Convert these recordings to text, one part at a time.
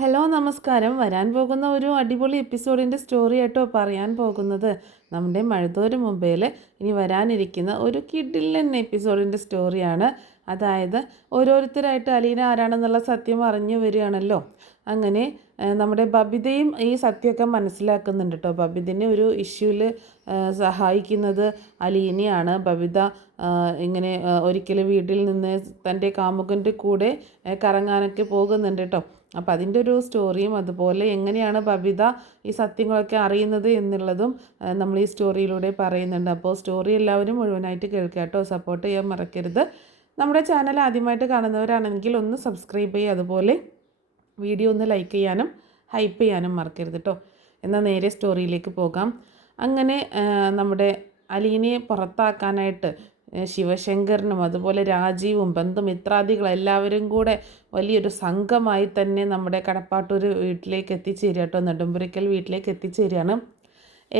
Hello നമസ്കാരം. വരാൻ പോകുന്ന ഒരു അടിപൊളി എപ്പിസോഡിൻ്റെ സ്റ്റോറി ആയിട്ടോ പറയാൻ പോകുന്നത്. നമ്മുടെ മഴത്തോര് മുമ്പേൽ ഇനി വരാനിരിക്കുന്ന ഒരു കിടിലൻ എപ്പിസോഡിൻ്റെ സ്റ്റോറിയാണ്. അതായത് ഓരോരുത്തരായിട്ട് അലീന ആരാണെന്നുള്ള സത്യം അറിഞ്ഞു വരികയാണല്ലോ. അങ്ങനെ നമ്മുടെ ബബിതയും ഈ സത്യമൊക്കെ മനസ്സിലാക്കുന്നുണ്ട് കേട്ടോ. ബബിതനെ ഒരു ഇഷ്യൂവിൽ സഹായിക്കുന്നത് അലീനയാണ്. ബബിത ഇങ്ങനെ ഒരിക്കലും വീട്ടിൽ നിന്ന് തൻ്റെ കാമുകൻ്റെ കൂടെ കറങ്ങാനൊക്കെ പോകുന്നുണ്ട് കേട്ടോ. അപ്പോൾ അതിൻ്റെ ഒരു സ്റ്റോറിയും അതുപോലെ എങ്ങനെയാണ് ബബിത ഈ സത്യങ്ങളൊക്കെ അറിയുന്നത് എന്നുള്ളതും നമ്മൾ ഈ സ്റ്റോറിയിലൂടെ പറയുന്നുണ്ട്. അപ്പോൾ സ്റ്റോറി എല്ലാവരും മുഴുവനായിട്ട് കേൾക്കുക കേട്ടോ. സപ്പോർട്ട് ചെയ്യാൻ മറക്കരുത്. നമ്മുടെ ചാനൽ ആദ്യമായിട്ട് കാണുന്നവരാണെങ്കിൽ ഒന്ന് സബ്സ്ക്രൈബ് ചെയ്യുക. അതുപോലെ വീഡിയോ ഒന്ന് ലൈക്ക് ചെയ്യാനും ഹൈപ്പ് ചെയ്യാനും മറക്കരുത് കേട്ടോ. എന്നാൽ നേരെ സ്റ്റോറിയിലേക്ക് പോകാം. അങ്ങനെ നമ്മുടെ അലീനയെ പുറത്താക്കാനായിട്ട് ശിവശങ്കരനും അതുപോലെ രാജീവും ബന്ധുമിത്രാദികളെല്ലാവരും കൂടെ വലിയൊരു സംഘമായി തന്നെ നമ്മുടെ കടപ്പാട്ടൂർ വീട്ടിലേക്ക് എത്തിച്ചേരുക കേട്ടോ. നെടുമ്പുരയ്ക്കൽ വീട്ടിലേക്ക് എത്തിച്ചേരുകയാണ്.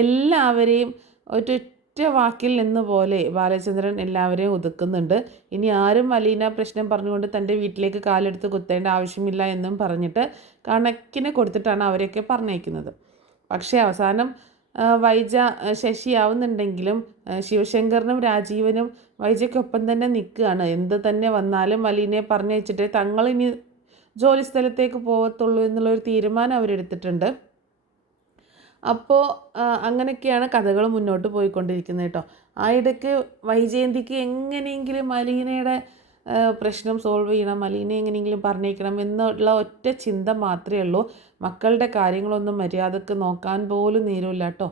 എല്ലാവരെയും ഒറ്റ വാക്കിൽ എന്ന പോലെ ബാലചന്ദ്രൻ എല്ലാവരെയും ഒതുക്കുന്നുണ്ട്. ഇനി ആരും അലീന പ്രശ്നം പറഞ്ഞുകൊണ്ട് തൻ്റെ വീട്ടിലേക്ക് കാലെടുത്ത് കുത്തേണ്ട ആവശ്യമില്ല എന്നും പറഞ്ഞിട്ട് കണക്കിന് കൊടുത്തിട്ടാണ് അവരെയൊക്കെ പറഞ്ഞയക്കുന്നത്. പക്ഷേ അവസാനം വൈജ ശശിയാവുന്നുണ്ടെങ്കിലും ശിവശങ്കരനും രാജീവനും വൈജയ്ക്കൊപ്പം തന്നെ നിൽക്കുകയാണ്. എന്ത് തന്നെ വന്നാലും അലീനയെ പറഞ്ഞയച്ചിട്ട് തങ്ങളിനി ജോലി സ്ഥലത്തേക്ക് പോകത്തുള്ളൂ എന്നുള്ളൊരു തീരുമാനം അവരെടുത്തിട്ടുണ്ട്. അപ്പോൾ അങ്ങനെയൊക്കെയാണ് കഥകൾ മുന്നോട്ട് പോയിക്കൊണ്ടിരിക്കുന്നത് കേട്ടോ. ആ ഇടയ്ക്ക് വൈജയന്തിക്ക് എങ്ങനെയെങ്കിലും അലീനയുടെ പ്രശ്നം സോൾവ് ചെയ്യണം, അലീനെ എങ്ങനെയെങ്കിലും പറഞ്ഞേക്കണം എന്നുള്ള ഒറ്റ ചിന്ത മാത്രമേ ഉള്ളൂ. മക്കളുടെ കാര്യങ്ങളൊന്നും മര്യാദക്ക് നോക്കാൻ പോലും നേരമില്ല കേട്ടോ.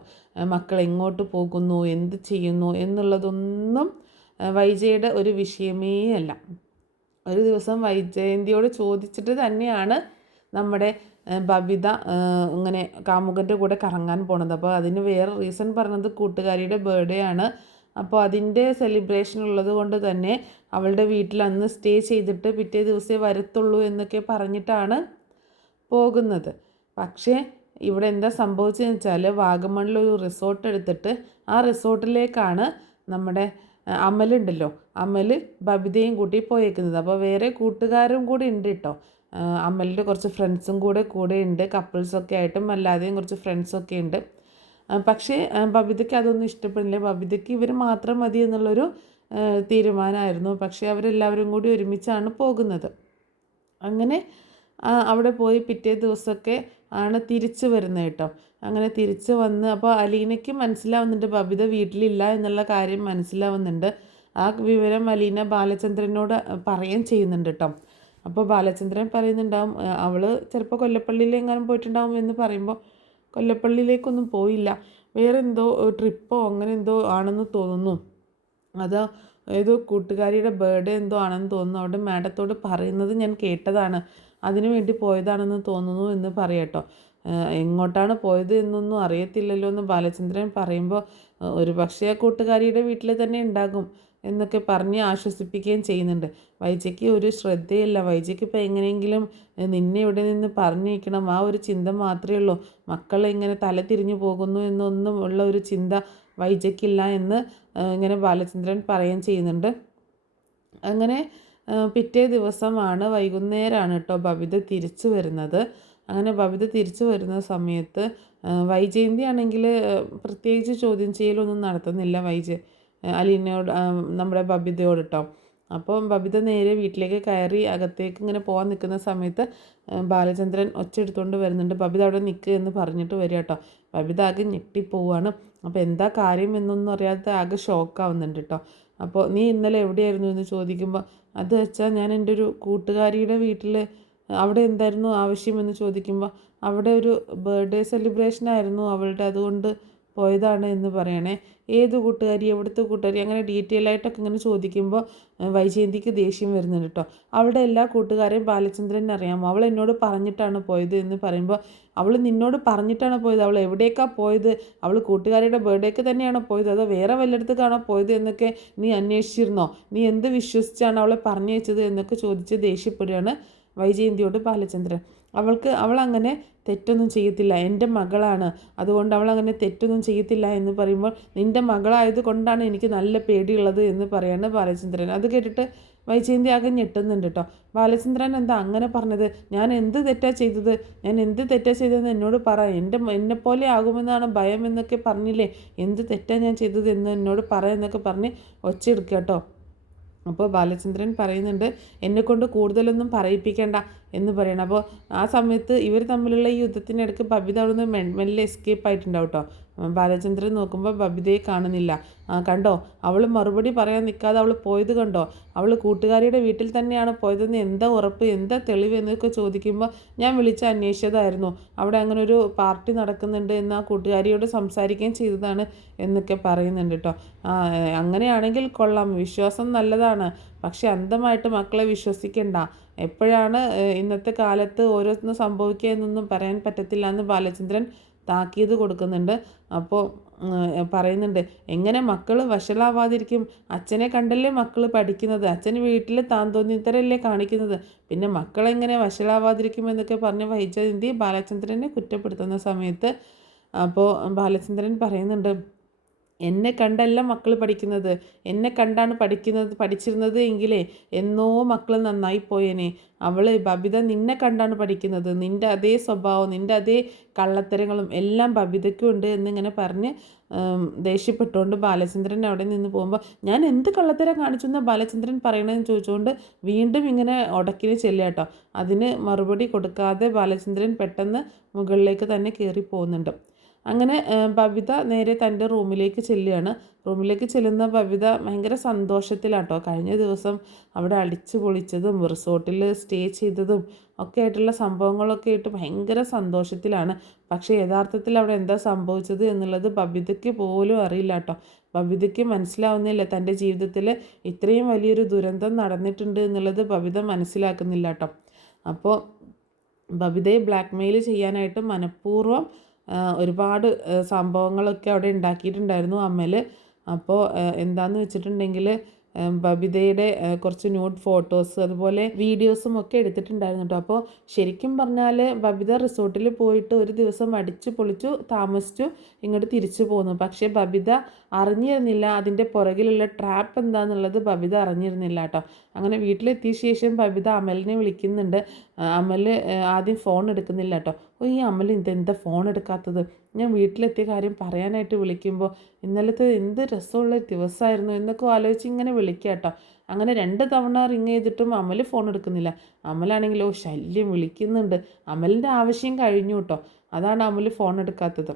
മക്കൾ എങ്ങോട്ട് പോകുന്നു, എന്ത് ചെയ്യുന്നു എന്നുള്ളതൊന്നും വൈജയുടെ ഒരു വിഷയമേ അല്ല. ഒരു ദിവസം വൈജയന്തിയോട് ചോദിച്ചിട്ട് തന്നെയാണ് നമ്മുടെ ബബിത ഇങ്ങനെ കാമുകൻ്റെ കൂടെ കറങ്ങാൻ പോണത്. അപ്പോൾ അതിന് വേറെ റീസൺ പറഞ്ഞത് കൂട്ടുകാരിയുടെ ബർത്ത്ഡേ ആണ്. അപ്പോൾ അതിൻ്റെ സെലിബ്രേഷൻ ഉള്ളത് കൊണ്ട് തന്നെ അവളുടെ വീട്ടിൽ അന്ന് സ്റ്റേ ചെയ്തിട്ട് പിറ്റേ ദിവസമേ വരത്തുള്ളൂ എന്നൊക്കെ പറഞ്ഞിട്ടാണ് പോകുന്നത്. പക്ഷേ ഇവിടെ എന്താ സംഭവിച്ചതെന്ന് വെച്ചാൽ വാഗമണിലൊരു റിസോർട്ട് എടുത്തിട്ട് ആ റിസോർട്ടിലേക്കാണ് നമ്മുടെ അമലുണ്ടല്ലോ, അമൽ ബബിതയും കൂട്ടി പോയേക്കുന്നത്. അപ്പോൾ വേറെ കൂട്ടുകാരും കൂടി ഉണ്ട് കേട്ടോ. അമലിൻ്റെ കുറച്ച് ഫ്രണ്ട്സും കൂടെ ഉണ്ട്, കപ്പിൾസൊക്കെ ആയിട്ടും അല്ലാതെയും കുറച്ച് ഫ്രണ്ട്സൊക്കെ ഉണ്ട്. പക്ഷേ ബബിതയ്ക്ക് അതൊന്നും ഇഷ്ടപ്പെടില്ല. ബബിതയ്ക്ക് ഇവർ മാത്രം മതി എന്നുള്ളൊരു തീരുമാനമായിരുന്നു. പക്ഷേ അവരെല്ലാവരും കൂടി ഒരുമിച്ചാണ് പോകുന്നത്. അങ്ങനെ അവിടെ പോയി പിറ്റേ ദിവസമൊക്കെ ആണ് തിരിച്ചു വരുന്നത് കേട്ടോ. അങ്ങനെ തിരിച്ച് വന്ന് അപ്പോൾ അലീനയ്ക്ക് മനസ്സിലാവുന്നുണ്ട് ബബിത വീട്ടിലില്ല എന്നുള്ള കാര്യം മനസ്സിലാവുന്നുണ്ട്. ആ വിവരം അലീന ബാലചന്ദ്രനോട് പറയുകയും ചെയ്യുന്നുണ്ട് കേട്ടോ. അപ്പോൾ ബാലചന്ദ്രൻ പറയുന്നുണ്ടാവും അവൾ ചിലപ്പോൾ കൊല്ലപ്പള്ളിയിലെങ്ങാനും പോയിട്ടുണ്ടാവും എന്ന് പറയുമ്പോൾ കൊല്ലപ്പള്ളിയിലേക്കൊന്നും പോയില്ല, വേറെ എന്തോ ട്രിപ്പോ അങ്ങനെ എന്തോ ആണെന്ന് തോന്നുന്നു. അത് ഏതോ കൂട്ടുകാരിയുടെ ബർത്ത്ഡേ എന്തോ ആണെന്ന് തോന്നുന്നു. അവിടെ മാഡത്തോട് പറയുന്നത് ഞാൻ കേട്ടതാണ്, അതിനു വേണ്ടി പോയതാണെന്ന് തോന്നുന്നു എന്ന് പറയട്ടോ. എങ്ങോട്ടാണ് പോയത് എന്നൊന്നും അറിയത്തില്ലല്ലോ എന്ന് ബാലചന്ദ്രൻ പറയുമ്പോൾ ഒരു പക്ഷേ ആ കൂട്ടുകാരിയുടെ വീട്ടിൽ തന്നെ ഉണ്ടാകും എന്നൊക്കെ പറഞ്ഞ് ആശ്വസിപ്പിക്കുകയും ചെയ്യുന്നുണ്ട്. വൈജയ്ക്ക് ഒരു ശ്രദ്ധയില്ല. വൈജയ്ക്ക് ഇപ്പോൾ എങ്ങനെയെങ്കിലും നിന്നെ ഇവിടെ നിന്ന് പറഞ്ഞേക്കണം, ആ ഒരു ചിന്ത മാത്രമേ ഉള്ളൂ. മക്കളെ ഇങ്ങനെ തല തിരിഞ്ഞു പോകുന്നു എന്നൊന്നും ഉള്ള ഒരു ചിന്ത വൈജയ്ക്കില്ല എന്ന് ഇങ്ങനെ ബാലചന്ദ്രൻ പറയുകയും ചെയ്യുന്നുണ്ട്. അങ്ങനെ പിറ്റേ ദിവസമാണ് വൈകുന്നേരമാണ് കേട്ടോ ബബിത തിരിച്ചു വരുന്നത്. അങ്ങനെ ബബിത തിരിച്ചു വരുന്ന സമയത്ത് വൈജയന്തി ആണെങ്കിൽ പ്രത്യേകിച്ച് ചോദ്യം ചെയ്യലൊന്നും നടത്തുന്നില്ല അലീനയോട്, നമ്മുടെ ബബിതയോട് കേട്ടോ. അപ്പം ബബിത നേരെ വീട്ടിലേക്ക് കയറി അകത്തേക്ക് ഇങ്ങനെ പോകാൻ നിൽക്കുന്ന സമയത്ത് ബാലചന്ദ്രൻ ഒച്ച എടുത്തുകൊണ്ട് വരുന്നുണ്ട്. ബബിത അവിടെ നിൽക്കുക എന്ന് പറഞ്ഞിട്ട് വരിക കേട്ടോ. ബബിത ആകെ ഞെട്ടിപ്പോവാണ്. അപ്പോൾ എന്താ കാര്യം എന്നൊന്നും അറിയാതെ ആകെ ഷോക്കാവുന്നുണ്ട് കേട്ടോ. അപ്പോൾ നീ ഇന്നലെ എവിടെയായിരുന്നു എന്ന് ചോദിക്കുമ്പോൾ അത് വെച്ചാൽ ഞാൻ എൻ്റെ ഒരു കൂട്ടുകാരിയുടെ വീട്ടിൽ, അവിടെ എന്തായിരുന്നു ആവശ്യമെന്ന് ചോദിക്കുമ്പോൾ അവിടെ ഒരു ബർത്ത്ഡേ സെലിബ്രേഷനായിരുന്നു അവളുടെ, അതുകൊണ്ട് പോയതാണ് എന്ന് പറയണേ. ഏത് കൂട്ടുകാരി, എവിടുത്തെ കൂട്ടുകാരി, അങ്ങനെ ഡീറ്റെയിൽ ആയിട്ടൊക്കെ ഇങ്ങനെ ചോദിക്കുമ്പോൾ വൈജയന്തിക്ക് ദേഷ്യം വരുന്നുണ്ട് കേട്ടോ. അവളുടെ എല്ലാ കൂട്ടുകാരെയും ബാലചന്ദ്രനെ അറിയാമോ, അവൾ എന്നോട് പറഞ്ഞിട്ടാണ് പോയത് എന്ന് പറയുമ്പോൾ അവൾ നിന്നോട് പറഞ്ഞിട്ടാണ് പോയത്, അവൾ എവിടേക്കാണ് പോയത്, അവൾ കൂട്ടുകാരിയുടെ ബർത്ത്ഡേക്ക് തന്നെയാണോ പോയത് അതോ വേറെ വല്ലയിടത്തേക്കാണോ പോയത് എന്നൊക്കെ നീ അന്വേഷിച്ചിരുന്നോ, നീ എന്ത് വിശ്വസിച്ചാണ് അവളെ പറഞ്ഞയച്ചത് എന്നൊക്കെ ചോദിച്ച് ദേഷ്യപ്പെടുകയാണ് വൈജയന്തിയോട് ബാലചന്ദ്രൻ. അവളങ്ങനെ തെറ്റൊന്നും ചെയ്യത്തില്ല, എൻ്റെ മകളാണ്, അതുകൊണ്ട് അവളങ്ങനെ തെറ്റൊന്നും ചെയ്യത്തില്ല എന്ന് പറയുമ്പോൾ നിൻ്റെ മകളായത് കൊണ്ടാണ് എനിക്ക് നല്ല പേടിയുള്ളത് എന്ന് പറയാണ് ബാലചന്ദ്രൻ. അത് കേട്ടിട്ട് വൈജയന്തി ആകെ ഞെട്ടുന്നുണ്ട് കേട്ടോ. ബാലചന്ദ്രൻ എന്താ അങ്ങനെ പറഞ്ഞത്? ഞാൻ എന്ത് തെറ്റാ ചെയ്തതെന്ന് എന്നോട് പറ. എന്നെപ്പോലെ ആകുമെന്നാണ് ഭയം എന്നൊക്കെ പറഞ്ഞില്ലേ? എന്ത് തെറ്റാ ഞാൻ ചെയ്തത് എന്ന് എന്നോട് പറ എന്നൊക്കെ പറഞ്ഞ് ഒച്ചയെടുക്കുക കേട്ടോ. അപ്പോൾ ബാലചന്ദ്രൻ പറയുന്നുണ്ട്, എന്നെക്കൊണ്ട് കൂടുതലൊന്നും പറയിപ്പിക്കേണ്ട എന്ന് പറയണം. അപ്പോൾ ആ സമയത്ത് ഇവർ തമ്മിലുള്ള ഈ യുദ്ധത്തിനിടയ്ക്ക് ബബിത അവിടെ നിന്ന് മെല്ലെ എസ്കേപ്പ് ആയിട്ടുണ്ടാവും കേട്ടോ. ബാലചന്ദ്രൻ നോക്കുമ്പോൾ ബബിതയെ കാണുന്നില്ല. കണ്ടോ, അവൾ മറുപടി പറയാൻ നിൽക്കാതെ അവൾ പോയത് കണ്ടോ? അവൾ കൂട്ടുകാരിയുടെ വീട്ടിൽ തന്നെയാണ് പോയതെന്ന് എന്താ ഉറപ്പ്, എന്താ തെളിവ് എന്നൊക്കെ ചോദിക്കുമ്പോൾ ഞാൻ വിളിച്ച് അന്വേഷിച്ചതായിരുന്നു. അവിടെ അങ്ങനെ ഒരു പാർട്ടി നടക്കുന്നുണ്ട് എന്ന് ആ കൂട്ടുകാരിയോട് സംസാരിക്കുകയും ചെയ്തതാണ് എന്നൊക്കെ പറയുന്നുണ്ട് കേട്ടോ. അങ്ങനെയാണെങ്കിൽ കൊള്ളാം, വിശ്വാസം നല്ലതാണ്. പക്ഷെ അന്ധമായിട്ട് മക്കളെ വിശ്വസിക്കണ്ട. എപ്പോഴാണ് ഇന്നത്തെ കാലത്ത് ഓരോന്നും സംഭവിക്കുക എന്നൊന്നും പറയാൻ പറ്റത്തില്ല എന്ന് ബാലചന്ദ്രൻ താക്കീത് കൊടുക്കുന്നുണ്ട്. അപ്പോൾ പറയുന്നുണ്ട്, എങ്ങനെ മക്കൾ വഷളാവാതിരിക്കും? അച്ഛനെ കണ്ടല്ലേ മക്കൾ പഠിക്കുന്നത്, അച്ഛൻ വീട്ടിൽ താൻ തോന്നിത്തരല്ലേ കാണിക്കുന്നത്, പിന്നെ മക്കളെങ്ങനെ വഷളാവാതിരിക്കുമെന്നൊക്കെ പറഞ്ഞ് വൈജയന്തി ബാലചന്ദ്രനെ കുറ്റപ്പെടുത്തുന്ന സമയത്ത് അപ്പോൾ ബാലചന്ദ്രൻ പറയുന്നുണ്ട്, എന്നെ കണ്ടല്ല മക്കൾ പഠിക്കുന്നത്, എന്നെ കണ്ടാണ് പഠിച്ചിരുന്നത് എങ്കിലേ എന്നോ മക്കൾ നന്നായി പോയേനെ. ബബിത നിന്നെ കണ്ടാണ് പഠിക്കുന്നത്, നിൻ്റെ അതേ സ്വഭാവം, നിൻ്റെ അതേ കള്ളത്തരങ്ങളും എല്ലാം ബബിതയ്ക്കും ഉണ്ട് എന്നിങ്ങനെ പറഞ്ഞ് ദേഷ്യപ്പെട്ടുകൊണ്ട് ബാലചന്ദ്രൻ അവിടെ നിന്ന് പോകുമ്പോൾ, ഞാൻ എന്ത് കള്ളത്തരം കാണിച്ചു എന്നാണ് ബാലചന്ദ്രൻ പറയണമെന്ന് ചോദിച്ചുകൊണ്ട് വീണ്ടും ഇങ്ങനെ ഉടക്കിന് ചെല്ലുക കേട്ടോ. അതിന് മറുപടി കൊടുക്കാതെ ബാലചന്ദ്രൻ പെട്ടെന്ന് മുകളിലേക്ക് തന്നെ കയറി പോകുന്നുണ്ട്. അങ്ങനെ ബബിത നേരെ തൻ്റെ റൂമിലേക്ക് ചെല്ലുകയാണ്. റൂമിലേക്ക് ചെല്ലുന്ന ബബിത ഭയങ്കര സന്തോഷത്തിലാട്ടോ. കഴിഞ്ഞ ദിവസം അവിടെ അടിച്ചു പൊളിച്ചതും റിസോർട്ടിൽ സ്റ്റേ ചെയ്തതും ഒക്കെ ആയിട്ടുള്ള സംഭവങ്ങളൊക്കെ ആയിട്ട് ഭയങ്കര സന്തോഷത്തിലാണ്. പക്ഷേ യഥാർത്ഥത്തിൽ അവിടെ എന്താ സംഭവിച്ചത് എന്നുള്ളത് ബബിതയ്ക്ക് പോലും അറിയില്ല കേട്ടോ. ബബിതയ്ക്ക് മനസ്സിലാവുന്നില്ല, തൻ്റെ ജീവിതത്തിൽ ഇത്രയും വലിയൊരു ദുരന്തം നടന്നിട്ടുണ്ട് എന്നുള്ളത് ബബിത മനസ്സിലാക്കുന്നില്ല കേട്ടോ. അപ്പോൾ ബബിതയെ ബ്ലാക്ക്മെയിൽ ചെയ്യാനായിട്ട് മനഃപൂർവ്വം ഒരുപാട് സംഭവങ്ങളൊക്കെ അവിടെ ഉണ്ടാക്കിയിട്ടുണ്ടായിരുന്നു അമൽ. അപ്പോൾ എന്താണെന്ന് വെച്ചിട്ടുണ്ടെങ്കിൽ ബബിതയുടെ കുറച്ച് ന്യൂഡ് ഫോട്ടോസ് അതുപോലെ വീഡിയോസും ഒക്കെ എടുത്തിട്ടുണ്ടായിരുന്നു കേട്ടോ. അപ്പോൾ ശരിക്കും പറഞ്ഞാൽ ബബിത റിസോർട്ടിൽ പോയിട്ട് ഒരു ദിവസം അടിച്ചു പൊളിച്ചു താമസിച്ചു ഇങ്ങോട്ട് തിരിച്ചു പോന്നു. പക്ഷേ ബബിത അറിഞ്ഞിരുന്നില്ല അതിൻ്റെ പുറകിലുള്ള ട്രാപ്പ് എന്താണെന്നുള്ളത് ബബിത അറിഞ്ഞിരുന്നില്ല കേട്ടോ. അങ്ങനെ വീട്ടിലെത്തിയ ശേഷം ബബിത അമലിനെ വിളിക്കുന്നുണ്ട്. അമൽ ആദ്യം ഫോൺ എടുക്കുന്നില്ല കേട്ടോ. ഈ അമൽ ഇതെന്താ ഫോൺ എടുക്കാത്തത്? ഞാൻ വീട്ടിലെത്തിയ കാര്യം പറയാനായിട്ട് വിളിക്കുമ്പോൾ ഇന്നലത്തെ എന്ത് രസമുള്ള ദിവസമായിരുന്നു എന്നൊക്കെ ആലോചിച്ച് ഇങ്ങനെ വിളിക്കുക കേട്ടോ. അങ്ങനെ 2 തവണ റിങ് ചെയ്തിട്ടും അമൽ ഫോൺ എടുക്കുന്നില്ല. അമലാണെങ്കിലോ ശല്യം വിളിക്കുന്നുണ്ട്. അമലിൻ്റെ ആവശ്യം കഴിഞ്ഞു കേട്ടോ, അതാണ് അമൽ ഫോൺ എടുക്കാത്തത്.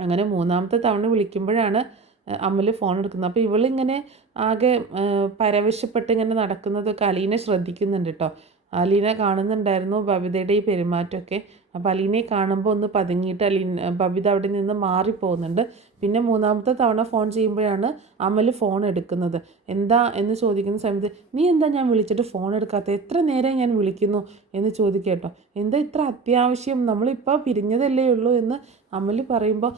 അങ്ങനെ 3ാമത്തെ തവണ വിളിക്കുമ്പോഴാണ് അമൽ ഫോൺ എടുക്കുന്നത്. അപ്പോൾ ഇവളിങ്ങനെ ആകെ പരവശപ്പെട്ട് ഇങ്ങനെ നടക്കുന്നതൊക്കെ അലീന ശ്രദ്ധിക്കുന്നുണ്ട് കേട്ടോ. അലീന കാണുന്നുണ്ടായിരുന്നു ബബിതയുടെ ഈ പെരുമാറ്റമൊക്കെ. അപ്പോൾ അലീനയെ കാണുമ്പോൾ ഒന്ന് പതുങ്ങിയിട്ട് ബബിത അവിടെ നിന്ന് മാറിപ്പോകുന്നുണ്ട്. പിന്നെ 3ാമത്തെ തവണ ഫോൺ ചെയ്യുമ്പോഴാണ് അമൽ ഫോൺ എടുക്കുന്നത്. എന്താ എന്ന് ചോദിക്കുന്ന സമയത്ത്, നീ എന്താ ഞാൻ വിളിച്ചിട്ട് ഫോൺ എടുക്കാത്ത? എത്ര നേരം ഞാൻ വിളിക്കുന്നു എന്ന് ചോദിക്കേട്ടോ. എന്താ ഇത്ര അത്യാവശ്യം? നമ്മളിപ്പോൾ പിരിഞ്ഞതല്ലേ ഉള്ളൂ എന്ന് അമൽ പറയുമ്പോൾ,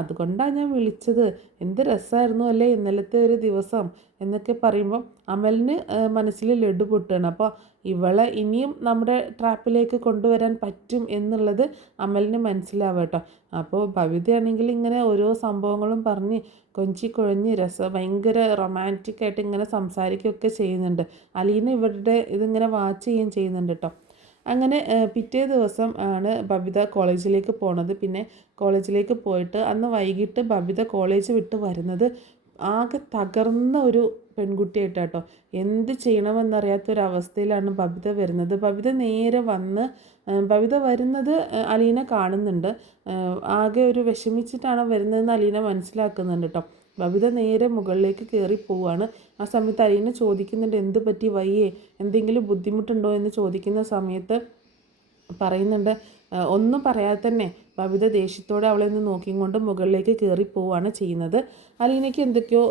അതുകൊണ്ടാണ് ഞാൻ വിളിച്ചത്, എന്ത് രസമായിരുന്നു അല്ലേ ഇന്നലത്തെ ഒരു ദിവസം എന്നൊക്കെ പറയുമ്പോൾ അമലിന് മനസ്സിൽ ലഡു പൊട്ടുകയാണ്. അപ്പോൾ ഇവളെ ഇനിയും നമ്മുടെ ട്രാപ്പിലേക്ക് കൊണ്ടുവരാൻ പറ്റും എന്നുള്ളത് അമലിന് മനസ്സിലാവുക കേട്ടോ. അപ്പോൾ ബബിതയാണെങ്കിൽ ഇങ്ങനെ ഓരോ സംഭവങ്ങളും പറഞ്ഞ് കൊഞ്ചി കുഴഞ്ഞ് ഭയങ്കര റൊമാൻറ്റിക്കായിട്ട് ഇങ്ങനെ സംസാരിക്കുകയൊക്കെ ചെയ്യുന്നുണ്ട്. അലീന ഇവരുടെ ഇതിങ്ങനെ വാച്ച് ചെയ്യുകയും ചെയ്യുന്നുണ്ട് കേട്ടോ. അങ്ങനെ പിറ്റേ ദിവസം ആണ് ബബിത കോളേജിലേക്ക് പോണത്. പിന്നെ കോളേജിലേക്ക് പോയിട്ട് അന്ന് വൈകിട്ട് ബബിത കോളേജ് വിട്ട് വരുന്നത് ആകെ തകർന്ന ഒരു പെൺകുട്ടിയായിട്ടാട്ടോ. എന്ത് ചെയ്യണമെന്നറിയാത്തൊരവസ്ഥയിലാണ് ബബിത വരുന്നത്. ബബിത നേരെ വന്ന് ബബിത വരുന്നത് അലീന കാണുന്നുണ്ട്. ആകെ ഒരു വിഷമിച്ചിട്ടാണ് വരുന്നതെന്ന് അലീന മനസ്സിലാക്കുന്നുണ്ട് കേട്ടോ. ബബിത നേരെ മുകളിലേക്ക് കയറി പോവുകയാണ്. ആ സമയത്ത് അലീന ചോദിക്കുന്നുണ്ട്, എന്ത് പറ്റി വയ്യേ, എന്തെങ്കിലും ബുദ്ധിമുട്ടുണ്ടോ എന്ന് ചോദിക്കുന്ന സമയത്ത് പറയുന്നുണ്ട്. ഒന്നും പറയാതെ തന്നെ ബബിത ദേഷ്യത്തോടെ അവളെ നിന്ന് നോക്കിക്കൊണ്ട് മുകളിലേക്ക് കയറി പോവുകയാണ് ചെയ്യുന്നത്. അലീനയ്ക്ക് എന്തൊക്കെയോ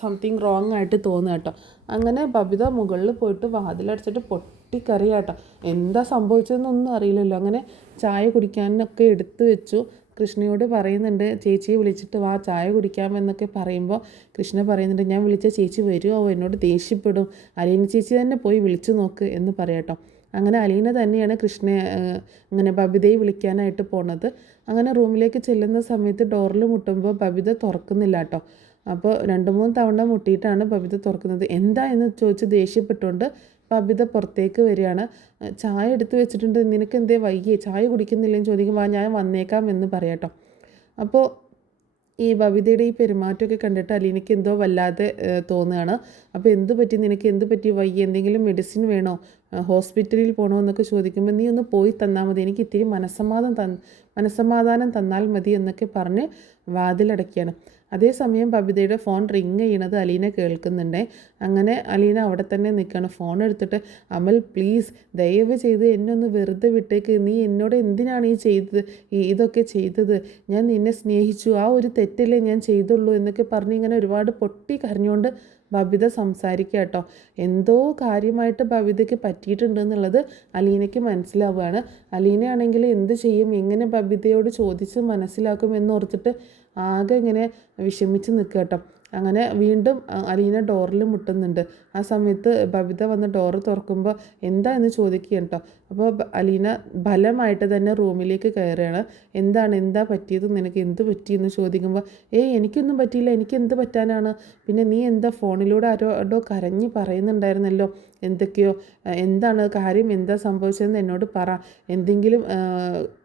സംതിങ് റോങ് ആയിട്ട് തോന്നുക കേട്ടോ. അങ്ങനെ ബബിത മുകളിൽ പോയിട്ട് വാതിലടച്ചിട്ട് പൊട്ടിക്കറിയാട്ടോ. എന്താ സംഭവിച്ചതെന്നൊന്നും അറിയില്ലല്ലോ. അങ്ങനെ ചായ കുടിക്കാനൊക്കെ എടുത്തു വെച്ചു. കൃഷ്ണയോട് പറയുന്നുണ്ട്, ചേച്ചിയെ വിളിച്ചിട്ട് വാ ചായ കുടിക്കാമെന്നൊക്കെ പറയുമ്പോൾ കൃഷ്ണ പറയുന്നുണ്ട്, ഞാൻ വിളിച്ച ചേച്ചി വരുമോ, എന്നോട് ദേഷ്യപ്പെടും, അലീന ചേച്ചി തന്നെ പോയി വിളിച്ചു നോക്ക് എന്ന് പറയാട്ടോ. അങ്ങനെ അലീന തന്നെയാണ് കൃഷ്ണയെ അങ്ങനെ ബബിതയെ വിളിക്കാനായിട്ട് പോണത്. അങ്ങനെ റൂമിലേക്ക് ചെല്ലുന്ന സമയത്ത് ഡോറിൽ മുട്ടുമ്പോൾ ബബിത തുറക്കുന്നില്ല കേട്ടോ. അപ്പോൾ 2-3 തവണ മുട്ടിയിട്ടാണ് ബബിത തുറക്കുന്നത്. എന്താ എന്ന് ചോദിച്ച് ദേഷ്യപ്പെട്ടുകൊണ്ട് ബബിത പുറത്തേക്ക് വരികയാണ്. ചായ എടുത്ത് വെച്ചിട്ടുണ്ട്, നിനക്ക് എന്തേ വൈകിയേ, ചായ കുടിക്കുന്നില്ലെന്ന് ചോദിക്കുമ്പോൾ ഞാൻ വന്നേക്കാം എന്ന് പറയാട്ടോ. അപ്പോൾ ഈ ബബിതയുടെ ഈ പെരുമാറ്റമൊക്കെ കണ്ടിട്ട് അലീനയ്ക്ക് എന്തോ വല്ലാതെ തോന്നുകയാണ്. അപ്പോൾ എന്ത് പറ്റി, നിനക്ക് എന്ത് പറ്റി, വയ്യ, എന്തെങ്കിലും മെഡിസിൻ വേണോ, ഹോസ്പിറ്റലിൽ പോകണോ എന്നൊക്കെ ചോദിക്കുമ്പോൾ നീ ഒന്ന് പോയി തന്നാൽ മതി, എനിക്ക് ഇത്തിരി മനസ്സമാധാനം തന്നാൽ മതി എന്നൊക്കെ പറഞ്ഞ് വാതിലടയ്ക്കുകയാണ്. അതേസമയം ബബിതയുടെ ഫോൺ റിങ് ചെയ്യണത് അലീന കേൾക്കുന്നുണ്ടേ. അങ്ങനെ അലീന അവിടെ തന്നെ നിൽക്കുകയാണ്. ഫോൺ എടുത്തിട്ട്, അമൽ പ്ലീസ് ദയവ് ചെയ്ത് എന്നെ ഒന്ന് വെറുതെ വിട്ടേക്ക്, നീ എന്നോട് എന്തിനാണ് ഇതൊക്കെ ചെയ്തത്, ഞാൻ നിന്നെ സ്നേഹിച്ചു, ആ ഒരു തെറ്റല്ലേ ഞാൻ ചെയ്തുള്ളൂ എന്നൊക്കെ പറഞ്ഞ് ഇങ്ങനെ ഒരുപാട് പൊട്ടി കരഞ്ഞുകൊണ്ട് ബബിത സംസാരിക്കുക കേട്ടോ. എന്തോ കാര്യമായിട്ട് ബബിതയ്ക്ക് പറ്റിയിട്ടുണ്ടെന്നുള്ളത് അലീനയ്ക്ക് മനസ്സിലാവുകയാണ്. അലീനയാണെങ്കിൽ എന്ത് ചെയ്യും, എങ്ങനെ ബബിതയോട് ചോദിച്ച് മനസ്സിലാക്കും എന്നോർത്തിട്ട് ആകെ ഇങ്ങനെ വിഷമിച്ച് നിൽക്കുക കേട്ടോ. അങ്ങനെ വീണ്ടും അലീന ഡോറിൽ മുട്ടുന്നുണ്ട്. ആ സമയത്ത് ബബിത വന്ന് ഡോറ് തുറക്കുമ്പോൾ എന്താ എന്ന് ചോദിക്കുകയാണ് കേട്ടോ. അപ്പോൾ അലീന ബലമായിട്ട് തന്നെ റൂമിലേക്ക് കയറുകയാണ്. എന്താ പറ്റിയത്, നിനക്ക് എന്ത് പറ്റിയെന്ന് ചോദിക്കുമ്പോൾ എനിക്കൊന്നും പറ്റിയില്ല, എനിക്ക് എന്ത് പറ്റാനാണ്, പിന്നെ നീ എന്താ ഫോണിലൂടെ ആരോടോ കരഞ്ഞ് പറയുന്നുണ്ടായിരുന്നല്ലോ എന്തൊക്കെയോ, എന്താണ് കാര്യം, എന്താ സംഭവിച്ചതെന്ന് എന്നോട് പറ, എന്തെങ്കിലും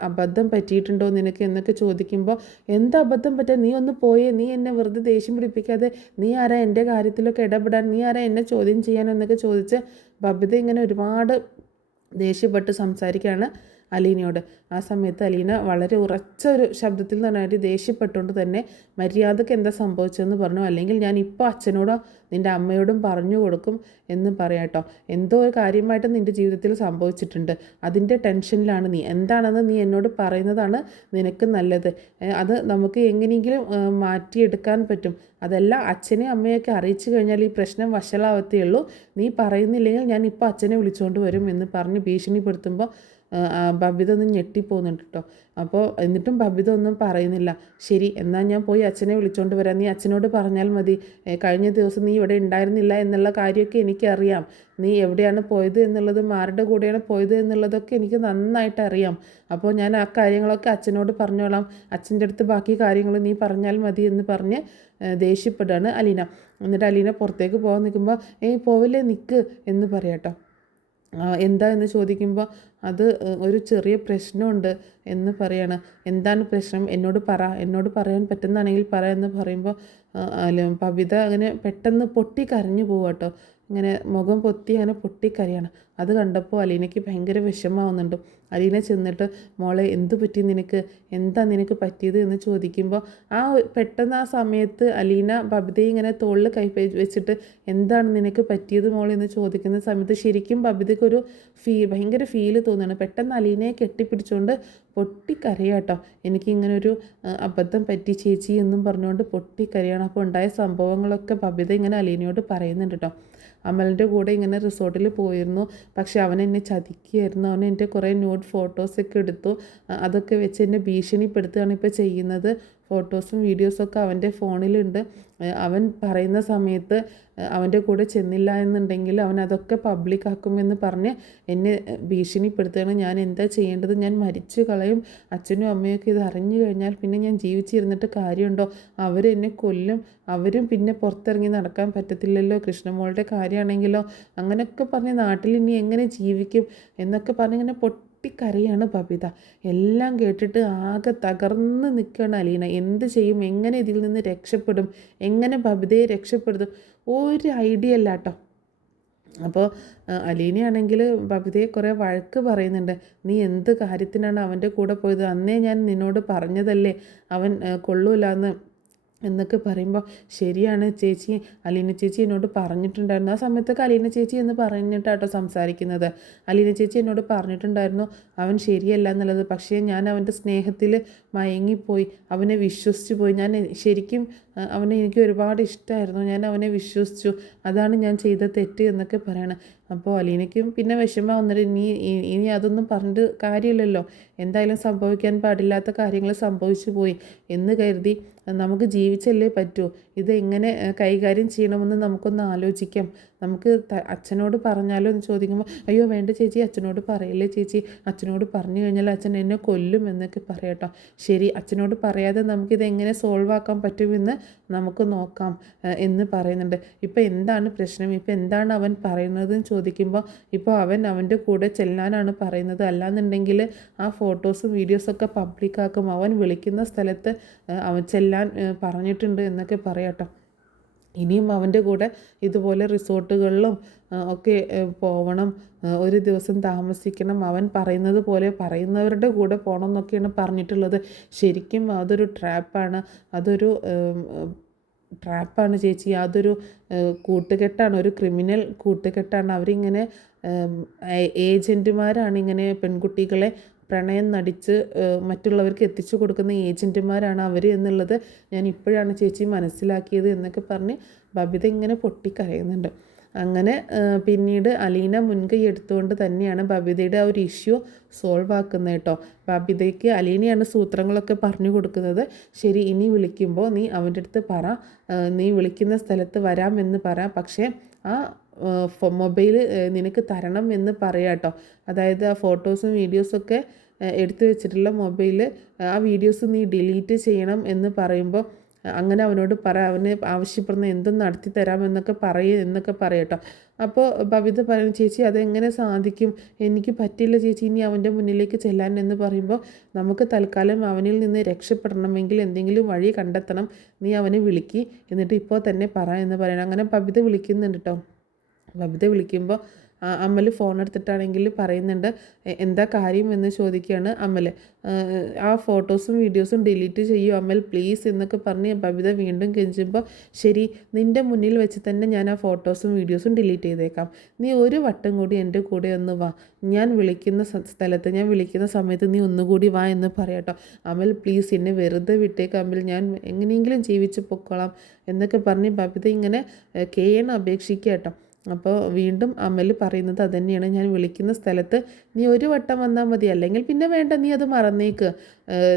അബദ്ധം പറ്റിയിട്ടുണ്ടോ നിനക്ക് എന്നൊക്കെ ചോദിക്കുമ്പോൾ എന്താ അബദ്ധം പറ്റാൻ, നീ ഒന്ന് പോയേ, നീ എന്നെ വെറുതെ ദേഷ്യം പിടിപ്പിക്കാതെ, നീ ആരാ എൻ്റെ കാര്യത്തിലൊക്കെ ഇടപെടാൻ, നീ ആരാ എന്നെ ചോദ്യം ചെയ്യാൻ എന്നൊക്കെ ചോദിച്ച് ബബിത ഇങ്ങനെ ഒരുപാട് ദേഷ്യപ്പെട്ട് സംസാരിക്കുകയാണ് അലീനയോട്. ആ സമയത്ത് അലീന വളരെ ഉറച്ച ഒരു ശബ്ദത്തിൽ നന്നായിട്ട് ദേഷ്യപ്പെട്ടുകൊണ്ട് തന്നെ മര്യാദക്ക് എന്താ സംഭവിച്ചതെന്ന് പറഞ്ഞു, അല്ലെങ്കിൽ ഞാൻ ഇപ്പോൾ അച്ഛനോടോ നിൻ്റെ അമ്മയോടും പറഞ്ഞു കൊടുക്കും എന്ന് പറയാട്ടോ. എന്തോ ഒരു കാര്യമായിട്ട് നിൻ്റെ ജീവിതത്തിൽ സംഭവിച്ചിട്ടുണ്ട്, അതിൻ്റെ ടെൻഷനിലാണ് നീ, എന്താണെന്ന് നീ എന്നോട് പറയുന്നതാണ് നിനക്ക് നല്ലത്, അത് നമുക്ക് എങ്ങനെയെങ്കിലും മാറ്റിയെടുക്കാൻ പറ്റും, അതല്ല അച്ഛനെയും അമ്മയൊക്കെ അറിയിച്ചു കഴിഞ്ഞാൽ ഈ പ്രശ്നം വഷളാവത്തേ ഉള്ളൂ, നീ പറയുന്നില്ലെങ്കിൽ ഞാൻ ഇപ്പോൾ അച്ഛനെ വിളിച്ചുകൊണ്ട് വരും എന്ന് പറഞ്ഞ് ഭീഷണിപ്പെടുത്തുമ്പോൾ ബബിത ഒന്ന് ഞെട്ടിപ്പോകുന്നുണ്ട് കേട്ടോ. അപ്പോൾ എന്നിട്ടും ബബിത ഒന്നും പറയുന്നില്ല. ശരി, എന്നാൽ ഞാൻ പോയി അച്ഛനെ വിളിച്ചുകൊണ്ട് വരാം, നീ അച്ഛനോട് പറഞ്ഞാൽ മതി, കഴിഞ്ഞ ദിവസം നീ ഇവിടെ ഉണ്ടായിരുന്നില്ല എന്നുള്ള കാര്യമൊക്കെ എനിക്കറിയാം, നീ എവിടെയാണ് പോയത് എന്നുള്ളതും ആരുടെ കൂടെയാണ് പോയത് എന്നുള്ളതൊക്കെ എനിക്ക് നന്നായിട്ട് അറിയാം, അപ്പോൾ ഞാൻ ആ കാര്യങ്ങളൊക്കെ അച്ഛനോട് പറഞ്ഞോളാം, അച്ഛൻ്റെ അടുത്ത് ബാക്കി കാര്യങ്ങൾ നീ പറഞ്ഞാൽ മതി എന്ന് പറഞ്ഞ് ദേഷ്യപ്പെടുകയാണ് അലീന. എന്നിട്ട് അലീന പുറത്തേക്ക് പോകാൻ നിൽക്കുമ്പോൾ പോവല്ലേ, നിൽക്ക് എന്ന് പറയാട്ടോ. എന്താ എന്ന് ചോദിക്കുമ്പോൾ അത് ഒരു ചെറിയ പ്രശ്നമുണ്ട് എന്ന് പറയാണ്. എന്താണ് പ്രശ്നം, എന്നോട് പറയാൻ പറ്റുന്നതാണെങ്കിൽ എന്ന് പറയുമ്പോൾ ബബിത അങ്ങനെ പെട്ടെന്ന് പൊട്ടി കരഞ്ഞു പോവുക കേട്ടോ. ഇങ്ങനെ മുഖം പൊത്തി അങ്ങനെ പൊട്ടിക്കരയാണ്. അത് കണ്ടപ്പോൾ അലീനയ്ക്ക് ഭയങ്കര വിഷമമാവുന്നുണ്ട്. അലീന ചെന്നിട്ട് മോളെ എന്ത് പറ്റി നിനക്ക്, എന്താ നിനക്ക് പറ്റിയത് എന്ന് ചോദിക്കുമ്പോൾ പെട്ടെന്ന് ആ സമയത്ത് അലീന ബബിതയെ ഇങ്ങനെ തോളിൽ കൈ വെച്ചിട്ട് എന്താണ് നിനക്ക് പറ്റിയത് മോളെ എന്ന് ചോദിക്കുന്ന സമയത്ത് ശരിക്കും ബബിതയ്ക്കൊരു ഭയങ്കര ഫീല് തോന്നുകയാണ്. പെട്ടെന്ന് അലീനയെ കെട്ടിപ്പിടിച്ചുകൊണ്ട് പൊട്ടിക്കരയാട്ടോ. എനിക്കിങ്ങനൊരു അബദ്ധം പറ്റി ചേച്ചി എന്നും പറഞ്ഞുകൊണ്ട് പൊട്ടിക്കരയാണ്. അപ്പോൾ ഉണ്ടായ സംഭവങ്ങളൊക്കെ ബബിത ഇങ്ങനെ അലീനയോട് പറയുന്നുണ്ട് കേട്ടോ. അമലിൻ്റെ കൂടെ ഇങ്ങനെ റിസോർട്ടിൽ പോയിരുന്നു, പക്ഷെ അവൻ എന്നെ ചതിക്കുകയായിരുന്നു, അവൻ എൻ്റെ കുറേ ന്യൂഡ് ഫോട്ടോസൊക്കെ എടുത്തു, അതൊക്കെ വെച്ച് എന്നെ ഭീഷണിപ്പെടുത്തുകയാണ് ഇപ്പോൾ ചെയ്യുന്നത്, ഫോട്ടോസും വീഡിയോസൊക്കെ അവൻ്റെ ഫോണിലുണ്ട്, അവൻ പറയുന്ന സമയത്ത് അവൻ്റെ കൂടെ ചെന്നില്ല എന്നുണ്ടെങ്കിൽ അവൻ അതൊക്കെ പബ്ലിക്കാക്കുമെന്ന് പറഞ്ഞ് എന്നെ ഭീഷണിപ്പെടുത്തുകയാണ്. ഞാൻ എന്താ ചെയ്യേണ്ടത്, ഞാൻ മരിച്ചു കളയും, അച്ഛനും അമ്മയൊക്കെ ഇത് അറിഞ്ഞു കഴിഞ്ഞാൽ പിന്നെ ഞാൻ ജീവിച്ചിരുന്നിട്ട് കാര്യമുണ്ടോ, അവരെന്നെ കൊല്ലും, അവരും പിന്നെ പുറത്തിറങ്ങി നടക്കാൻ പറ്റത്തില്ലല്ലോ, കൃഷ്ണമോളുടെ കാര്യമാണെങ്കിലോ, അങ്ങനെയൊക്കെ പറഞ്ഞ് നാട്ടിൽ ഇനി എങ്ങനെ ജീവിക്കും എന്നൊക്കെ പറഞ്ഞിങ്ങനെ പൊട്ടിക്കരയാണ് ബബിത. എല്ലാം കേട്ടിട്ട് ആകെ തകർന്ന് നിൽക്കുകയാണ് അലീന. എന്ത് ചെയ്യും, എങ്ങനെ ഇതിൽ നിന്ന് രക്ഷപ്പെടും, എങ്ങനെ ബബിതയെ രക്ഷപ്പെടുത്തും, ഒരു ഐഡിയ അല്ല കേട്ടോ. അപ്പോൾ അലീനയാണെങ്കിൽ ബബിതയെ കുറേ വഴക്ക് പറയുന്നുണ്ട്. നീ എന്ത് കാര്യത്തിനാണ് അവൻ്റെ കൂടെ പോയത്, അന്നേ ഞാൻ നിന്നോട് പറഞ്ഞതല്ലേ അവൻ കൊള്ളൂലെന്ന് എന്നൊക്കെ പറയുമ്പോൾ ശരിയാണ് ചേച്ചി, അലീന ചേച്ചി എന്നോട് പറഞ്ഞിട്ടുണ്ടായിരുന്നു. ആ സമയത്തൊക്കെ അലീന ചേച്ചി എന്ന് പറഞ്ഞിട്ടാട്ടോ സംസാരിക്കുന്നത്. അലീന ചേച്ചി എന്നോട് പറഞ്ഞിട്ടുണ്ടായിരുന്നു അവൻ ശരിയല്ല എന്നുള്ളത്, പക്ഷേ ഞാൻ അവൻ്റെ സ്നേഹത്തിൽ മയങ്ങിപ്പോയി, അവനെ വിശ്വസിച്ച് പോയി, ഞാൻ ശരിക്കും അവനെ എനിക്ക് ഒരുപാട് ഇഷ്ടമായിരുന്നു, ഞാൻ അവനെ വിശ്വസിച്ചു, അതാണ് ഞാൻ ചെയ്ത തെറ്റ് എന്നൊക്കെ പറയണം. അപ്പോൾ അലീനയ്ക്കും പിന്നെ വിഷമം വന്നിട്ട് ഇനി അതൊന്നും പറഞ്ഞിട്ട് കാര്യമില്ലല്ലോ, എന്തായാലും സംഭവിക്കാൻ പാടില്ലാത്ത കാര്യങ്ങൾ സംഭവിച്ചു പോയി എന്ന് കരുതി നമുക്ക് ജീവിച്ചല്ലേ പറ്റൂ, ഇതെങ്ങനെ കൈകാര്യം ചെയ്യണമെന്ന് നമുക്കൊന്ന് ആലോചിക്കാം, നമുക്ക് അച്ഛനോട് പറഞ്ഞാലോ എന്ന് ചോദിക്കുമ്പോൾ അയ്യോ വേണ്ട ചേച്ചി, അച്ഛനോട് പറയില്ലേ ചേച്ചി, അച്ഛനോട് പറഞ്ഞു കഴിഞ്ഞാൽ അച്ഛൻ എന്നെ കൊല്ലും എന്നൊക്കെ പറയട്ടോ. ശരി, അച്ഛനോട് പറയാതെ നമുക്കിത് എങ്ങനെ സോൾവ് ആക്കാൻ പറ്റുമെന്ന് നമുക്ക് നോക്കാം എന്ന് പറയുന്നുണ്ട്. ഇപ്പോൾ എന്താണ് പ്രശ്നം, ഇപ്പോൾ എന്താണ് അവൻ പറയുന്നതെന്ന് ചോദിക്കുമ്പോൾ ഇപ്പോൾ അവൻ്റെ കൂടെ ചെല്ലാനാണ് പറയുന്നത്. അല്ലാന്നുണ്ടെങ്കിൽ ആ ഫോട്ടോസും വീഡിയോസൊക്കെ പബ്ലിക്കാക്കും, അവൻ വിളിക്കുന്ന സ്ഥലത്ത് അവൻ ചെല്ലാൻ പറഞ്ഞിട്ടുണ്ട് എന്നൊക്കെ പറയാട്ടോ. ഇനിയും അവൻ്റെ കൂടെ ഇതുപോലെ റിസോർട്ടുകളിലും ഒക്കെ പോവണം, ഒരു ദിവസം താമസിക്കണം, അവൻ പറയുന്നത് പോലെ പറയുന്നവരുടെ കൂടെ പോകണം എന്നൊക്കെയാണ് പറഞ്ഞിട്ടുള്ളത്. ശരിക്കും അതൊരു ട്രാപ്പാണ് ചേച്ചി, അതൊരു കൂട്ടുകെട്ടാണ്, ഒരു ക്രിമിനൽ കൂട്ടുകെട്ടാണ്. അവരിങ്ങനെ ഏജൻറ്റുമാരാണ്, ഇങ്ങനെ പെൺകുട്ടികളെ പ്രണയം നടിച്ച് മറ്റുള്ളവർക്ക് എത്തിച്ചു കൊടുക്കുന്ന ഏജൻറ്റുമാരാണ് അവർ എന്നുള്ളത് ഞാൻ ഇപ്പോഴാണ് ചേച്ചി മനസ്സിലാക്കിയത് എന്നൊക്കെ പറഞ്ഞ് ബബിത ഇങ്ങനെ പൊട്ടിക്കരയുന്നുണ്ട്. അങ്ങനെ പിന്നീട് അലീന മുൻകൈ എടുത്തുകൊണ്ട് തന്നെയാണ് ബബിതയുടെ ആ ഒരു ഇഷ്യൂ സോൾവ് ആക്കുന്നത് കേട്ടോ. ബബിതയ്ക്ക് അലീനയാണ് സൂത്രങ്ങളൊക്കെ പറഞ്ഞു കൊടുക്കുന്നത്. ശരി, ഇനി വിളിക്കുമ്പോൾ നീ അവൻ്റെ അടുത്ത് പറ, നീ വിളിക്കുന്ന സ്ഥലത്ത് വരാമെന്ന് പറ, പക്ഷേ ആ മൊബൈൽ നിനക്ക് തരണം എന്ന് പറയാം കേട്ടോ. അതായത് ആ ഫോട്ടോസും വീഡിയോസൊക്കെ എടുത്തു വെച്ചിട്ടുള്ള മൊബൈൽ, ആ വീഡിയോസ് നീ ഡിലീറ്റ് ചെയ്യണം എന്ന് പറയുമ്പോൾ അങ്ങനെ അവനോട് പറ, അവന് ആവശ്യപ്പെടുന്ന എന്തും നടത്തി തരാമെന്നൊക്കെ എന്നൊക്കെ പറയട്ടോ. അപ്പോൾ ബബിത പറയും ചേച്ചി അതെങ്ങനെ സാധിക്കും, എനിക്ക് പറ്റില്ല ചേച്ചി ഇനി അവൻ്റെ മുന്നിലേക്ക് ചെല്ലാൻ എന്ന് പറയുമ്പോൾ നമുക്ക് തൽക്കാലം അവനിൽ നിന്ന് രക്ഷപ്പെടണമെങ്കിൽ എന്തെങ്കിലും വഴി കണ്ടെത്തണം, നീ അവനെ വിളിക്ക്, എന്നിട്ട് ഇപ്പോൾ തന്നെ പറ എന്ന് പറയണം. അങ്ങനെ ബബിത വിളിക്കുന്നുണ്ട് കേട്ടോ. ബബിത വിളിക്കുമ്പോൾ അമൽ ഫോൺ എടുത്തിട്ടാണെങ്കിൽ പറയുന്നുണ്ട് എന്താ കാര്യം എന്ന് ചോദിക്കുകയാണ് അമൽ. ആ ഫോട്ടോസും വീഡിയോസും ഡിലീറ്റ് ചെയ്യൂ അമൽ പ്ലീസ് എന്നൊക്കെ പറഞ്ഞ് ബബിത വീണ്ടും കെഞ്ചുമ്പോൾ ശരി, നിൻ്റെ മുന്നിൽ വെച്ച് തന്നെ ഞാൻ ആ ഫോട്ടോസും വീഡിയോസും ഡിലീറ്റ് ചെയ്തേക്കാം, നീ ഒരു വട്ടം കൂടി എൻ്റെ കൂടെ ഒന്ന് വാ, ഞാൻ വിളിക്കുന്ന സ്ഥലത്ത് ഞാൻ വിളിക്കുന്ന സമയത്ത് നീ ഒന്നുകൂടി വാ എന്ന് പറയാട്ടോ. അമൽ പ്ലീസ് എന്നെ വെറുതെ വിട്ടേക്ക് അമൽ, ഞാൻ എങ്ങനെയെങ്കിലും ജീവിച്ച് പൊക്കോളാം എന്നൊക്കെ പറഞ്ഞ് ബബിത ഇങ്ങനെ കേണ അപേക്ഷിക്കുക കേട്ടോ. അപ്പോൾ വീണ്ടും അമൽ പറയുന്നത് അതുതന്നെയാണ്, ഞാൻ വിളിക്കുന്ന സ്ഥലത്ത് നീ ഒരു വട്ടം വന്നാൽ മതി, അല്ലെങ്കിൽ പിന്നെ വേണ്ട, നീ അത് മറന്നേക്ക്,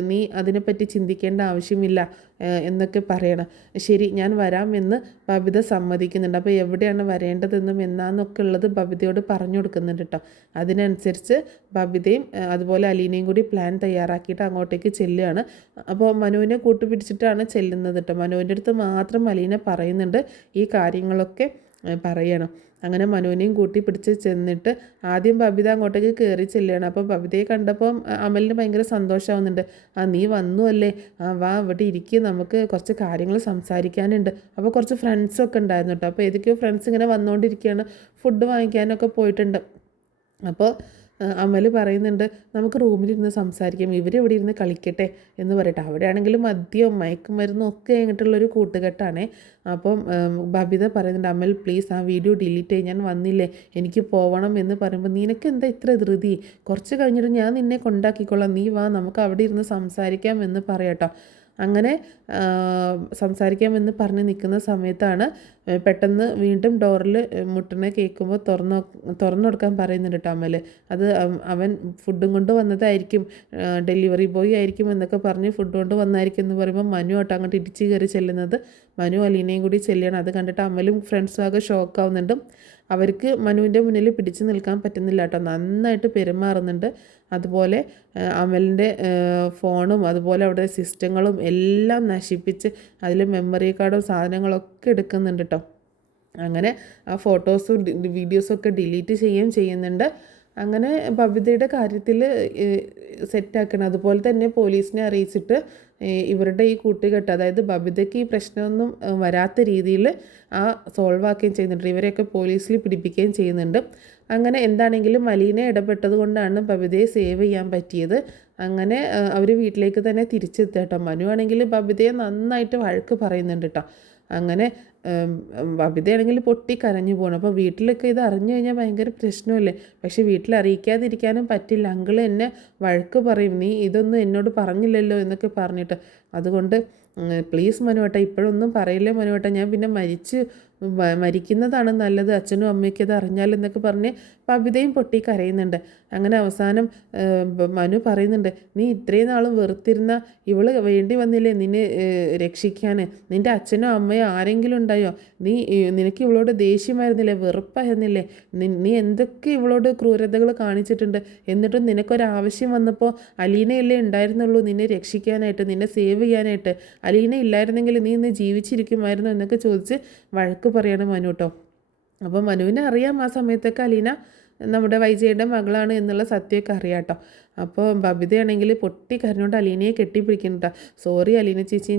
നീ അതിനെപ്പറ്റി ചിന്തിക്കേണ്ട ആവശ്യമില്ല എന്നൊക്കെ പറയണം. ശരി, ഞാൻ വരാമെന്ന് ബബിത സമ്മതിക്കുന്നുണ്ട്. അപ്പോൾ എവിടെയാണ് വരേണ്ടതെന്നും എന്നാന്നൊക്കെ ഉള്ളത് ബബിതയോട് പറഞ്ഞു കൊടുക്കുന്നുണ്ട് കേട്ടോ. അതിനനുസരിച്ച് ബബിതയും അതുപോലെ അലീനയും കൂടി പ്ലാൻ തയ്യാറാക്കിയിട്ട് അങ്ങോട്ടേക്ക് ചെല്ലുകയാണ്. അപ്പോൾ മനുവിനെ കൂട്ടുപിടിച്ചിട്ടാണ് ചെല്ലുന്നത് കേട്ടോ. മനുവിൻ്റെ അടുത്ത് മാത്രം അലീന പറയുന്നുണ്ട് ഈ കാര്യങ്ങളൊക്കെ പറയണം. അങ്ങനെ മനുവിനെയും കൂട്ടി പിടിച്ച് ചെന്നിട്ട് ആദ്യം ബബിത അങ്ങോട്ടേക്ക് കയറി ചെല്ലുകയാണ്. അപ്പോൾ ബബിതയെ കണ്ടപ്പം അമലിന് ഭയങ്കര സന്തോഷമാവുന്നുണ്ട്. നീ വന്നു അല്ലേ, വാ ഇവിടെ ഇരിക്കുക, നമുക്ക് കുറച്ച് കാര്യങ്ങൾ സംസാരിക്കാനുണ്ട്. അപ്പോൾ കുറച്ച് ഫ്രണ്ട്സൊക്കെ ഉണ്ടായിരുന്നു കേട്ടോ. അപ്പോൾ ഏതൊക്കെയോ ഫ്രണ്ട്സ് ഇങ്ങനെ വന്നുകൊണ്ടിരിക്കുകയാണ്, ഫുഡ് വാങ്ങിക്കാനൊക്കെ പോയിട്ടുണ്ട്. അപ്പോൾ അമൽ പറയുന്നുണ്ട് നമുക്ക് റൂമിലിരുന്ന് സംസാരിക്കാം, ഇവരിവിടെ ഇരുന്ന് കളിക്കട്ടെ എന്ന് പറയട്ടെ. അവിടെയാണെങ്കിലും മദ്യവും മയക്കുമരുന്നും ഒക്കെ കഴിഞ്ഞിട്ടുള്ളൊരു കൂട്ടുകെട്ടാണേ. അപ്പം ബബിത പറയുന്നുണ്ട് അമൽ പ്ലീസ് ആ വീഡിയോ ഡിലീറ്റ് ചെയ്ത് ഞാൻ വന്നില്ലേ, എനിക്ക് പോകണം എന്ന് പറയുമ്പോൾ നിനക്ക് എന്താ ഇത്ര ധൃതി, കുറച്ച് കഴിഞ്ഞിട്ട് ഞാൻ നിന്നെ കൊണ്ടാക്കിക്കൊള്ളാം, നീ വാ നമുക്ക് അവിടെ ഇരുന്ന് സംസാരിക്കാം എന്ന് പറയാട്ടോ. അങ്ങനെ സംസാരിക്കാമെന്ന് പറഞ്ഞ് നിൽക്കുന്ന സമയത്താണ് പെട്ടെന്ന് വീണ്ടും ഡോറിൽ മുട്ടനെ കേൾക്കുമ്പോൾ തുറന്നു കൊടുക്കാൻ പറയുന്നുണ്ട് കേട്ടോ അമൽ. അത് അവൻ ഫുഡും കൊണ്ട് വന്നതായിരിക്കും, ഡെലിവറി ബോയ് ആയിരിക്കും എന്നൊക്കെ പറഞ്ഞ് ഫുഡ് കൊണ്ട് വന്നായിരിക്കും എന്ന് പറയുമ്പോൾ മനു ആട്ടോ അങ്ങോട്ട് ഇടിച്ച് കയറി ചെല്ലുന്നത്. മനു അലീനയും കൂടി ചെല്ലുകയാണ്. അത് കണ്ടിട്ട് അമലും ഫ്രണ്ട്സും ആകെ ഷോക്കാവുന്നുണ്ട്. അവർക്ക് മനുവിൻ്റെ മുന്നിൽ പിടിച്ചു നിൽക്കാൻ പറ്റുന്നില്ല കേട്ടോ, നന്നായിട്ട് പെരുമാറുന്നുണ്ട്. അതുപോലെ അമലിൻ്റെ ഫോണും അതുപോലെ അവിടെ സിസ്റ്റങ്ങളും എല്ലാം നശിപ്പിച്ച് അതിൽ മെമ്മറി കാർഡും സാധനങ്ങളൊക്കെ എടുക്കുന്നുണ്ട് കേട്ടോ. അങ്ങനെ ആ ഫോട്ടോസും വീഡിയോസൊക്കെ ഡിലീറ്റ് ചെയ്യുന്നുണ്ട്. അങ്ങനെ ബബിതയുടെ കാര്യത്തിൽ സെറ്റാക്കണം. അതുപോലെ തന്നെ പോലീസിനെ അറിയിച്ചിട്ട് ഇവരുടെ ഈ കൂട്ടുകെട്ട്, അതായത് ബബിതയ്ക്ക് ഈ പ്രശ്നമൊന്നും വരാത്ത രീതിയിൽ സോൾവ് ആക്കുകയും ചെയ്യുന്നുണ്ട്. ഇവരെയൊക്കെ പോലീസിൽ പിടിപ്പിക്കുകയും ചെയ്യുന്നുണ്ട്. അങ്ങനെ എന്താണെങ്കിലും അലീന ഇടപെട്ടത് കൊണ്ടാണ് ബബിതയെ സേവ് ചെയ്യാൻ പറ്റിയത്. അങ്ങനെ അവർ വീട്ടിലേക്ക് തന്നെ തിരിച്ചെത്തുക കേട്ടോ. മനു ആണെങ്കിൽ ബബിതയെ നന്നായിട്ട് വഴക്ക് പറയുന്നുണ്ട് കേട്ടോ. അങ്ങനെ ബബിതയാണെങ്കിൽ പൊട്ടി കരഞ്ഞു പോകണം. അപ്പോൾ വീട്ടിലൊക്കെ ഇത് അറിഞ്ഞു കഴിഞ്ഞാൽ ഭയങ്കര പ്രശ്നമല്ലേ. പക്ഷേ വീട്ടിൽ അറിയിക്കാതിരിക്കാനും പറ്റില്ല. അങ്കിൾ എന്നെ വഴക്ക് പറയും, നീ ഇതൊന്നും എന്നോട് പറഞ്ഞില്ലല്ലോ എന്നൊക്കെ പറഞ്ഞിട്ട്. അതുകൊണ്ട് പ്ലീസ് മനുവേട്ട ഇപ്പോഴൊന്നും പറയില്ലേ മനുവേട്ട, ഞാൻ പിന്നെ മരിക്കുന്നതാണ് നല്ലത്, അച്ഛനും അമ്മയ്ക്കും അത് അറിഞ്ഞാലെന്നൊക്കെ പറഞ്ഞ് ബബിതയും പൊട്ടി കരയുന്നുണ്ട്. അങ്ങനെ അവസാനം മനു പറയുന്നുണ്ട്, നീ ഇത്രയും നാളും വെറുത്തിരുന്ന ഇവള് വേണ്ടി വന്നില്ലേ നിന്നെ രക്ഷിക്കാൻ? നിൻ്റെ അച്ഛനോ അമ്മയോ ആരെങ്കിലും ഉണ്ടായോ? നിനക്ക് ഇവളോട് ദേഷ്യമായിരുന്നില്ലേ, വെറുപ്പായിരുന്നില്ലേ? നീ എന്തൊക്കെ ഇവളോട് ക്രൂരതകൾ കാണിച്ചിട്ടുണ്ട്. എന്നിട്ടും നിനക്കൊരാവശ്യം വന്നപ്പോൾ അലീനയല്ലേ ഉണ്ടായിരുന്നുള്ളൂ നിന്നെ രക്ഷിക്കാനായിട്ട്, നിന്നെ സേവ് ചെയ്യാനായിട്ട്. അലീന ഇല്ലായിരുന്നെങ്കിൽ നീ ഇന്ന് ജീവിച്ചിരിക്കുമായിരുന്നു എന്നൊക്കെ ചോദിച്ച് വഴക്ക് പറയാണ് മനു കേട്ടോ. അപ്പോൾ മനുവിനെ അറിയാം ആ സമയത്തൊക്കെ അലീന നമ്മുടെ വൈജയുടെ മകളാണ് എന്നുള്ള സത്യമൊക്കെ അറിയാം കേട്ടോ. അപ്പോൾ ബബിതയാണെങ്കിൽ പൊട്ടി കരഞ്ഞുകൊണ്ട് അലീനയെ കെട്ടിപ്പിടിക്കുന്നുണ്ടാ. സോറി അലീന ചേച്ചി,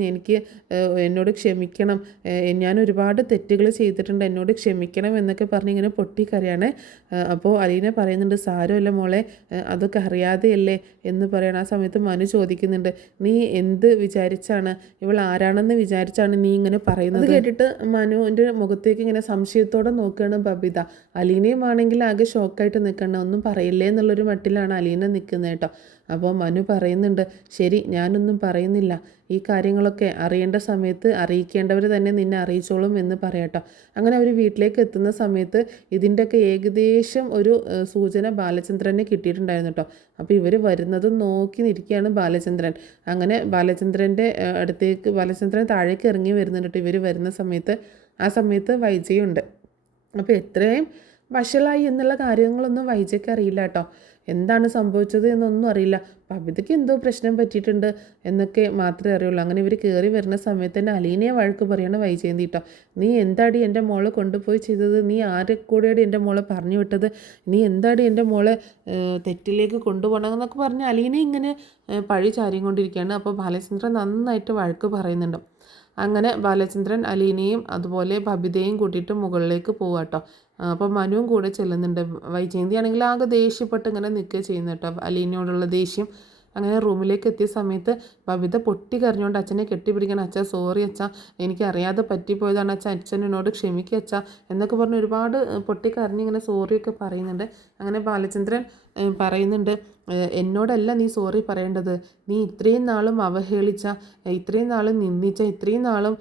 എന്നോട് ക്ഷമിക്കണം, ഞാൻ ഒരുപാട് തെറ്റുകൾ ചെയ്തിട്ടുണ്ട്, എന്നോട് ക്ഷമിക്കണം എന്നൊക്കെ പറഞ്ഞ് ഇങ്ങനെ പൊട്ടിക്കരയാണ്. അപ്പോൾ അലീന പറയുന്നുണ്ട്, സാരമല്ല മോളെ, അതൊക്കെ അറിയാതെയല്ലേ എന്ന് പറയണം. ആ സമയത്ത് മനു ചോദിക്കുന്നുണ്ട്, നീ എന്ത് വിചാരിച്ചാണ്, ഇവൾ ആരാണെന്ന് വിചാരിച്ചാണ് നീ ഇങ്ങനെ പറയുന്നത്? അത് കേട്ടിട്ട് മനുവിൻ്റെ മുഖത്തേക്ക് ഇങ്ങനെ സംശയത്തോടെ നോക്കുകയാണ് ബബിത. അലീനയും ആണെങ്കിൽ ആകെ ഷോക്കായിട്ട് നിൽക്കണം, ഒന്നും പറയില്ലേ എന്നുള്ളൊരു മട്ടിലാണ് അലീന നിൽക്കുന്നത് കേട്ടോ. അപ്പോൾ മനു പറയുന്നുണ്ട്, ശരി ഞാനൊന്നും പറയുന്നില്ല, ഈ കാര്യങ്ങളൊക്കെ അറിയേണ്ട സമയത്ത് അറിയിക്കേണ്ടവർ തന്നെ നിന്നെ അറിയിച്ചോളും എന്ന് പറയാട്ടോ. അങ്ങനെ അവർ വീട്ടിലേക്ക് എത്തുന്ന സമയത്ത് ഇതിൻ്റെയൊക്കെ ഏകദേശം ഒരു സൂചന ബാലചന്ദ്രനെ കിട്ടിയിട്ടുണ്ടായിരുന്നു കേട്ടോ. അപ്പോൾ ഇവർ വരുന്നതും നോക്കി നിൽക്കുകയാണ് ബാലചന്ദ്രൻ. അങ്ങനെ ബാലചന്ദ്രൻ താഴേക്ക് ഇറങ്ങി വരുന്നുണ്ട് കേട്ടോ ഇവർ വരുന്ന സമയത്ത്. ആ സമയത്ത് വൈജയുണ്ട്. അപ്പോൾ എത്രയും വഷളായി എന്നുള്ള കാര്യങ്ങളൊന്നും വൈജയ്ക്ക് അറിയില്ല കേട്ടോ. എന്താണ് സംഭവിച്ചത് എന്നൊന്നും അറിയില്ല. ബബിതയ്ക്ക് എന്തോ പ്രശ്നം പറ്റിയിട്ടുണ്ട് എന്നൊക്കെ മാത്രമേ അറിയുള്ളൂ. അങ്ങനെ ഇവർ കയറി വരുന്ന സമയത്ത് തന്നെ അലീനയെ വഴക്ക് പറയാണ് വൈജയന്തി കേട്ടോ. നീ എന്താടി എൻ്റെ മോളെ കൊണ്ടുപോയി ചെയ്തത്? നീ ആരെ കൂടെയാണ് എൻ്റെ മോളെ പറഞ്ഞു വിട്ടത്? നീ എന്താടി എൻ്റെ മോളെ തെറ്റിലേക്ക് കൊണ്ടുപോകണം എന്നൊക്കെ പറഞ്ഞ് അലീന ഇങ്ങനെ പഴി ചാരിക്കൊണ്ടിരിക്കുകയാണ്. അപ്പോൾ ബാലചന്ദ്രൻ നന്നായിട്ട് വഴക്ക് പറയുന്നുണ്ട്. അങ്ങനെ ബാലചന്ദ്രൻ അലീനയും അതുപോലെ ബബിതയും കൂട്ടിയിട്ട് മുകളിലേക്ക് പോവാട്ടോ. അപ്പോൾ മനുവും കൂടെ ചെല്ലുന്നുണ്ട്. വൈജയന്തി ആണെങ്കിൽ ആകെ ദേഷ്യപ്പെട്ട് ഇങ്ങനെ നിൽക്കുക ചെയ്യുന്നു കേട്ടോ, അലീനയോടുള്ള ദേഷ്യം. അങ്ങനെ റൂമിലേക്ക് എത്തിയ സമയത്ത് ബബിത പൊട്ടി കരഞ്ഞുകൊണ്ട് അച്ഛനെ കെട്ടിപ്പിടിക്കണം. അച്ഛാ സോറി അച്ഛാ, എനിക്കറിയാതെ പറ്റിപ്പോയതാണ് അച്ഛാ, അച്ഛൻ എന്നോട് ക്ഷമിക്കുക അച്ഛാ എന്നൊക്കെ പറഞ്ഞ് ഒരുപാട് പൊട്ടിക്കരഞ്ഞ് ഇങ്ങനെ സോറിയൊക്കെ പറയുന്നുണ്ട്. അങ്ങനെ ബാലചന്ദ്രൻ പറയുന്നുണ്ട്, എന്നോടല്ല നീ സോറി പറയേണ്ടത്, നീ ഇത്രയും നാളും അവഹേളിച്ച, ഇത്രയും നാളും നിന്ദിച്ച, ഇത്രയും നാളും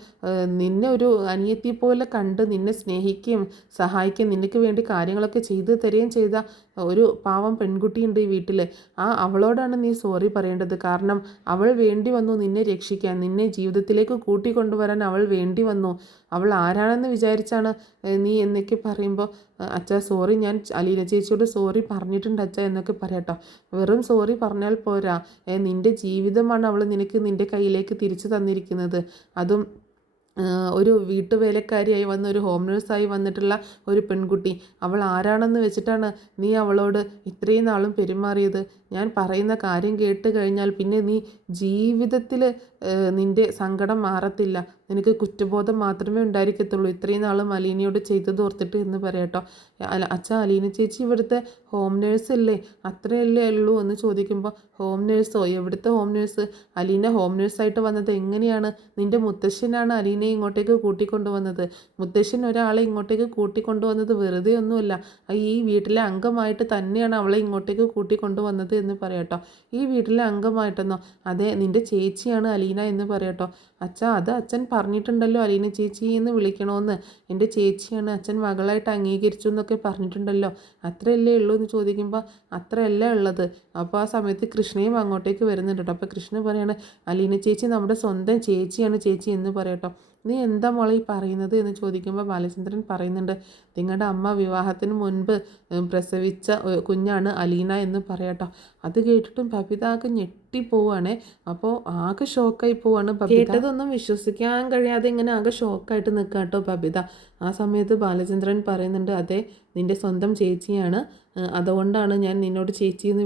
നിന്നെ ഒരു അനിയത്തി പോലെ കണ്ട് നിന്നെ സ്നേഹിക്കുകയും സഹായിക്കുകയും നിനക്ക് വേണ്ടി കാര്യങ്ങളൊക്കെ ചെയ്തു തരികയും ചെയ്ത ഒരു പാവം പെൺകുട്ടിയുണ്ട് ഈ വീട്ടിൽ. അവളോടാണ് നീ സോറി പറയേണ്ടത്. കാരണം അവൾ വേണ്ടി വന്നു നിന്നെ രക്ഷിക്കാൻ, നിന്നെ ജീവിതത്തിലേക്ക് കൂട്ടിക്കൊണ്ടുവരാൻ അവൾ വേണ്ടി വന്നു. അവൾ ആരാണെന്ന് വിചാരിച്ചാണ് നീ എന്നൊക്കെ പറയുമ്പോൾ, അച്ഛാ സോറി, ഞാൻ അലീന ചേച്ചിയോട് സോറി പറഞ്ഞിട്ടുണ്ട് അച്ഛാ എന്നൊക്കെ പറയാട്ടോ. വെറും സോറി പറഞ്ഞാൽ പോരാ, നിൻ്റെ ജീവിതമാണ് അവൾ നിൻ്റെ കയ്യിലേക്ക് തിരിച്ചു തന്നിരിക്കുന്നത്. അതും ഒരു വീട്ടുവേലക്കാരിയായി വന്ന ഒരു ഹോം നേഴ്സായി വന്നിട്ടുള്ള ഒരു പെൺകുട്ടി. അവൾ ആരാണെന്ന് വെച്ചിട്ടാണ് നീ അവളോട് ഇത്രയും നാളും പെരുമാറിയത്? ഞാൻ പറയുന്ന കാര്യം കേട്ട് കഴിഞ്ഞാൽ പിന്നെ നീ ജീവിതത്തിൽ നിൻ്റെ സങ്കടം മാറത്തില്ല, നിനക്ക് കുറ്റബോധം മാത്രമേ ഉണ്ടായിരിക്കത്തുള്ളൂ ഇത്രയും നാളും അലീനയോട് ചെയ്തത് ഓർത്തിട്ട് എന്ന് പറയാട്ടോ. അച്ഛാ അലീന ചേച്ചി ഇവിടുത്തെ ഹോം നേഴ്സല്ലേ, അത്രയല്ലേ ഉള്ളൂ എന്ന് ചോദിക്കുമ്പോൾ, ഹോം നേഴ്സോ? എവിടുത്തെ ഹോം നേഴ്സ്? അലീന ഹോം നേഴ്സായിട്ട് വന്നത് എങ്ങനെയാണ്? നിൻ്റെ മുത്തശ്ശനാണ് അലീനയെ ഇങ്ങോട്ടേക്ക് കൂട്ടിക്കൊണ്ടുവന്നത്. മുത്തശ്ശൻ ഒരാളെ ഇങ്ങോട്ടേക്ക് കൂട്ടിക്കൊണ്ടുവന്നത് വെറുതെ ഒന്നുമല്ല, ഈ വീട്ടിലെ അംഗമായിട്ട് തന്നെയാണ് അവളെ ഇങ്ങോട്ടേക്ക് കൂട്ടിക്കൊണ്ടുവന്നത് എന്ന് പറയാട്ടോ. ഈ വീട്ടിലെ അംഗമായിട്ടെന്നോ? അതെ, നിൻ്റെ ചേച്ചിയാണ് അലീന എന്ന് പറയാട്ടോ. അച്ഛാ അത് അച്ഛൻ പറഞ്ഞിട്ടുണ്ടല്ലോ അലീന ചേച്ചി എന്ന് വിളിക്കണമെന്ന്, എൻ്റെ ചേച്ചിയാണ്, അച്ഛൻ മകളായിട്ട് അംഗീകരിച്ചു എന്നൊക്കെ പറഞ്ഞിട്ടുണ്ടല്ലോ, അത്രയല്ലേ ഉള്ളൂ എന്ന് ചോദിക്കുമ്പോൾ, അത്രയല്ല ഉള്ളത്. അപ്പോൾ ആ സമയത്ത് കൃഷ്ണയും അങ്ങോട്ടേക്ക് വരുന്നുണ്ട് കേട്ടോ. അപ്പോൾ കൃഷ്ണ പറയാണ്, അലീന ചേച്ചി നമ്മുടെ സ്വന്തം ചേച്ചിയാണ് ചേച്ചി എന്ന് പറയട്ടോ. നീ എന്താ മോളെ ഈ പറയുന്നത് എന്ന് ചോദിക്കുമ്പോൾ ബാലചന്ദ്രൻ പറയുന്നുണ്ട്, നിങ്ങളുടെ അമ്മ വിവാഹത്തിന് മുൻപ് പ്രസവിച്ച കുഞ്ഞാണ് അലീന എന്ന് പറയാട്ടോ. അത് കേട്ടിട്ടും ബബിത ആകെ ഞെട്ടിപ്പോവാണേ. അപ്പോൾ ആകെ ഷോക്കായി പോവാണ് ബബിത. കേട്ടതൊന്നും വിശ്വസിക്കാൻ കഴിയാതെ ഇങ്ങനെ ആകെ ഷോക്കായിട്ട് നിൽക്കുക കേട്ടോ ബബിത. ആ സമയത്ത് ബാലചന്ദ്രൻ പറയുന്നുണ്ട്, അതെ നിൻ്റെ സ്വന്തം ചേച്ചിയാണ്, അതുകൊണ്ടാണ് ഞാൻ നിന്നോട് ചേച്ചി എന്ന്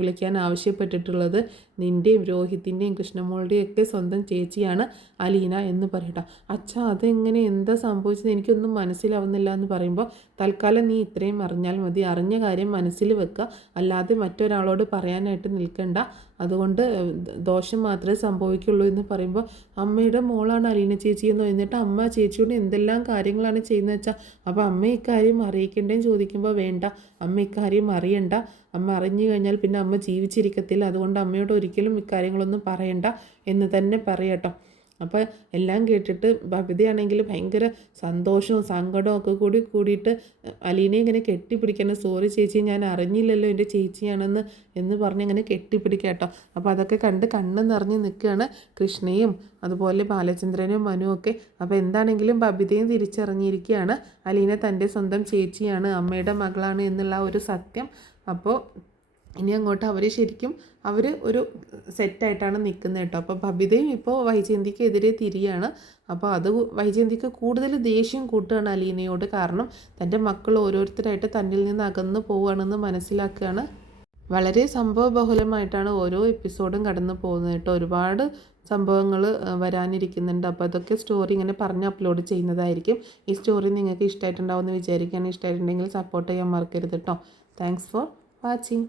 വിളിക്കാൻ ആവശ്യപ്പെട്ടിട്ടുള്ളത്. നിൻ്റെയും രോഹിത്തിൻ്റെയും കൃഷ്ണമോളുടെയും ഒക്കെ സ്വന്തം ചേച്ചിയാണ് അലീന എന്ന് പറയട്ടോ. അച്ഛാ അതെങ്ങനെ, എന്താ സംഭവിച്ചത്, എനിക്കൊന്നും മനസ്സിലാവുന്നില്ല എന്ന് പറയുമ്പോൾ, തൽക്കാലം നീ ഇത്രയും അറിഞ്ഞാൽ മതി, അറിഞ്ഞ കാര്യം മനസ്സിൽ വെക്കുക, അല്ലാതെ മറ്റൊരാളോട് പറയാനായിട്ട് നിൽക്കണ്ട, അതുകൊണ്ട് ദോഷം മാത്രമേ സംഭവിക്കുള്ളൂ എന്ന് പറയുമ്പോൾ, അമ്മയുടെ മോളാണ് അലീന ചേച്ചിയെന്നോ, എന്നിട്ട് അമ്മ ചേച്ചിയോട് എന്തെല്ലാം കാര്യങ്ങളാണ് ചെയ്യുന്നത് വെച്ചാൽ, അപ്പോൾ അമ്മ ഇക്കാര്യം അറിയിക്കേണ്ടതെന്ന് ചോദിക്കുമ്പോൾ, വേണ്ട അമ്മ ഇക്കാര്യം അറിയണ്ട, അമ്മ അറിഞ്ഞു കഴിഞ്ഞാൽ പിന്നെ അമ്മ ജീവിച്ചിരിക്കത്തില്ല, അതുകൊണ്ട് അമ്മയോട് ഒരിക്കലും ഇക്കാര്യങ്ങളൊന്നും പറയണ്ട എന്ന് തന്നെ പറയട്ടോ. അപ്പോൾ എല്ലാം കേട്ടിട്ട് ബബിതയാണെങ്കിൽ ഭയങ്കര സന്തോഷവും സങ്കടവും ഒക്കെ കൂടിയിട്ട് അലീനെ ഇങ്ങനെ കെട്ടിപ്പിടിക്കണം. സോറി ചേച്ചി, ഞാൻ അറിഞ്ഞില്ലല്ലോ എൻ്റെ ചേച്ചിയാണെന്ന് എന്ന് പറഞ്ഞ് ഇങ്ങനെ കെട്ടിപ്പിടിക്കുക കേട്ടോ. അപ്പോൾ അതൊക്കെ കണ്ട് കണ്ണ് നിറഞ്ഞ് നിൽക്കുകയാണ് കൃഷ്ണയും അതുപോലെ ബാലചന്ദ്രനും മനുവും ഒക്കെ. അപ്പോൾ എന്താണെങ്കിലും ബബിതയും തിരിച്ചറിഞ്ഞിരിക്കുകയാണ് അലീന തൻ്റെ സ്വന്തം ചേച്ചിയാണ്, അമ്മയുടെ മകളാണ് എന്നുള്ള ഒരു സത്യം. അപ്പോൾ ഇനി അങ്ങോട്ട് അവർ ശരിക്കും ഒരു സെറ്റായിട്ടാണ് നിൽക്കുന്നത് കേട്ടോ. അപ്പോൾ ബബിതയും ഇപ്പോൾ വൈജയന്തിക്കെതിരെ തിരിയാണ്. അപ്പോൾ അത് വൈജയന്തിക്ക് കൂടുതൽ ദേഷ്യം കൂട്ടുകയാണ് അലീനയോട്. കാരണം തൻ്റെ മക്കൾ ഓരോരുത്തരായിട്ട് തന്നിൽ നിന്ന് അകന്നു പോവുകയാണെന്ന് മനസ്സിലാക്കുകയാണ്. വളരെ സംഭവബഹുലമായിട്ടാണ് ഓരോ എപ്പിസോഡും കടന്നു പോകുന്നത് കേട്ടോ. ഒരുപാട് സംഭവങ്ങൾ വരാനിരിക്കുന്നുണ്ട്. അപ്പോൾ അതൊക്കെ സ്റ്റോറി ഇങ്ങനെ പറഞ്ഞ് അപ്ലോഡ് ചെയ്യുന്നതായിരിക്കും. ഈ സ്റ്റോറി നിങ്ങൾക്ക് ഇഷ്ടമായിട്ടുണ്ടാവുമെന്ന് വിചാരിക്കുകയാണ്. ഇഷ്ടമായിട്ടുണ്ടെങ്കിൽ സപ്പോർട്ട് ചെയ്യാൻ മറക്കരുത് കേട്ടോ. Thanks for watching.